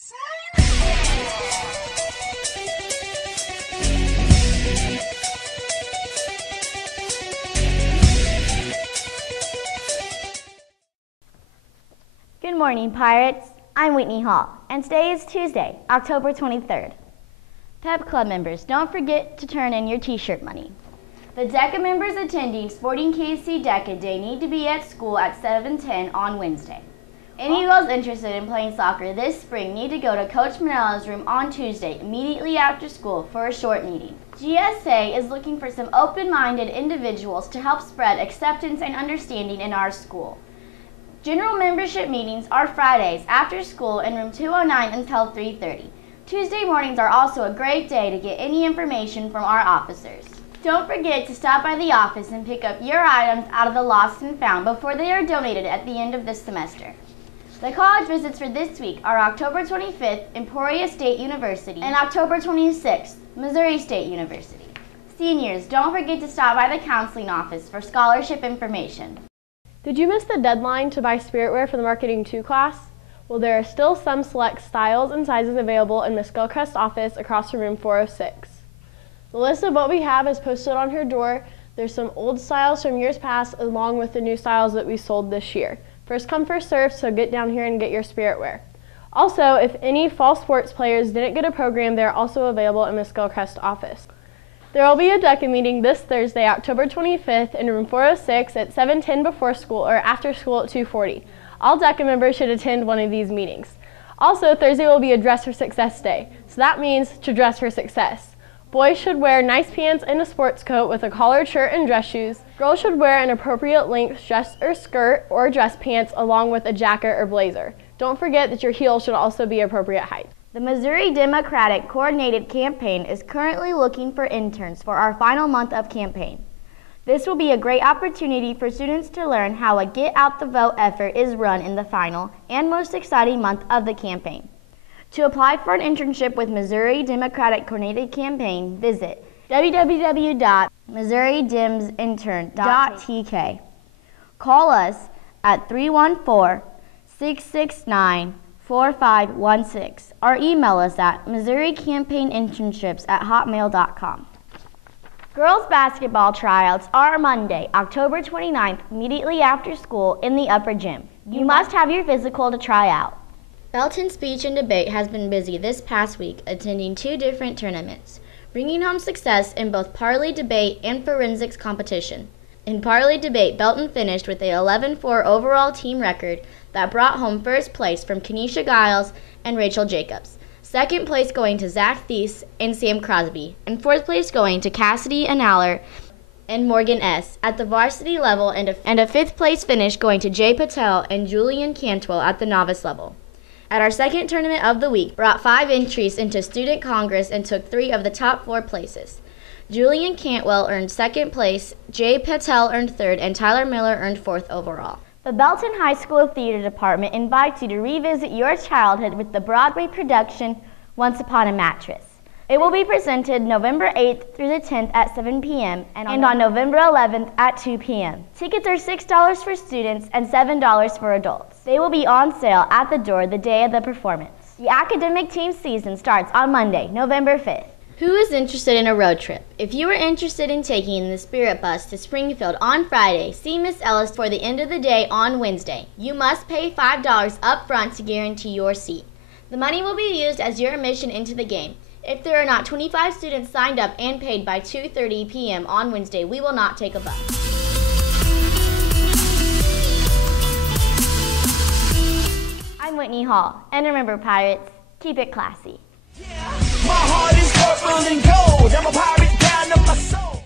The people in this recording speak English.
Good morning, Pirates. I'm Whitney Hall, and today is Tuesday, October 23rd. Pep Club members, don't forget to turn in your t-shirt money. The DECA members attending Sporting KC DECA Day need to be at school at 7:10 on Wednesday. Any girls interested in playing soccer this spring need to go to Coach Manella's room on Tuesday immediately after school for a short meeting. GSA is looking for some open-minded individuals to help spread acceptance and understanding in our school. General membership meetings are Fridays after school in room 209 until 3:30. Tuesday mornings are also a great day to get any information from our officers. Don't forget to stop by the office and pick up your items out of the lost and found before they are donated at the end of this semester. The college visits for this week are October 25th, Emporia State University, and October 26th, Missouri State University. Seniors, don't forget to stop by the counseling office for scholarship information. Did you miss the deadline to buy spirit wear for the Marketing 2 class? Well, there are still some select styles and sizes available in Ms. Gilchrist's office across from room 406. The list of what we have is posted on her door. There's some old styles from years past along with the new styles that we sold this year. First come, first served, so get down here and get your spirit wear. Also, if any fall sports players didn't get a program, they're also available in Ms. Gilchrist's office. There will be a DECA meeting this Thursday, October 25th in room 406 at 7:10 before school or after school at 2:40. All DECA members should attend one of these meetings. Also, Thursday will be a Dress for Success Day, so that means to dress for success. Boys should wear nice pants and a sports coat with a collared shirt and dress shoes. Girls should wear an appropriate length dress or skirt or dress pants along with a jacket or blazer. Don't forget that your heels should also be appropriate height. The Missouri Democratic Coordinated Campaign is currently looking for interns for our final month of campaign. This will be a great opportunity for students to learn how a Get Out the Vote effort is run in the final and most exciting month of the campaign. To apply for an internship with Missouri Democratic Coordinated Campaign, visit www.missouridems.intern.tk. Call us at 314-669-4516 or email us at missouricampaigninternships@hotmail.com. Girls basketball tryouts are Monday, October 29th, immediately after school in the upper gym. You must have your physical to try out. Belton Speech and Debate has been busy this past week attending 2 different tournaments, bringing home success in both Parley Debate and Forensics competition. In Parley Debate, Belton finished with a 11-4 overall team record that brought home first place from Kenesha Giles and Rachel Jacobs, second place going to Zach Thies and Sam Crosby, and fourth place going to Cassidy Analler and Morgan S. at the varsity level, and a fifth place finish going to Jay Patel and Julian Cantwell at the novice level. At our second tournament of the week, brought 5 entries into Student Congress and took 3 of the top 4 places. Julian Cantwell earned second place, Jay Patel earned third, and Tyler Miller earned fourth overall. The Belton High School Theater Department invites you to revisit your childhood with the Broadway production Once Upon a Mattress. It will be presented November 8th through the 10th at 7 p.m. and on November 11th at 2 p.m. Tickets are $6 for students and $7 for adults. They will be on sale at the door the day of the performance. The academic team season starts on Monday, November 5th. Who is interested in a road trip? If you are interested in taking the Spirit Bus to Springfield on Friday, see Miss Ellis for the end of the day on Wednesday. You must pay $5 up front to guarantee your seat. The money will be used as your admission into the game. If there are not 25 students signed up and paid by 2:30 p.m. on Wednesday, we will not take a bus. I'm Whitney Hall, and remember, Pirates, keep it classy. My heart is purple and gold. I'm a pirate down to my soul.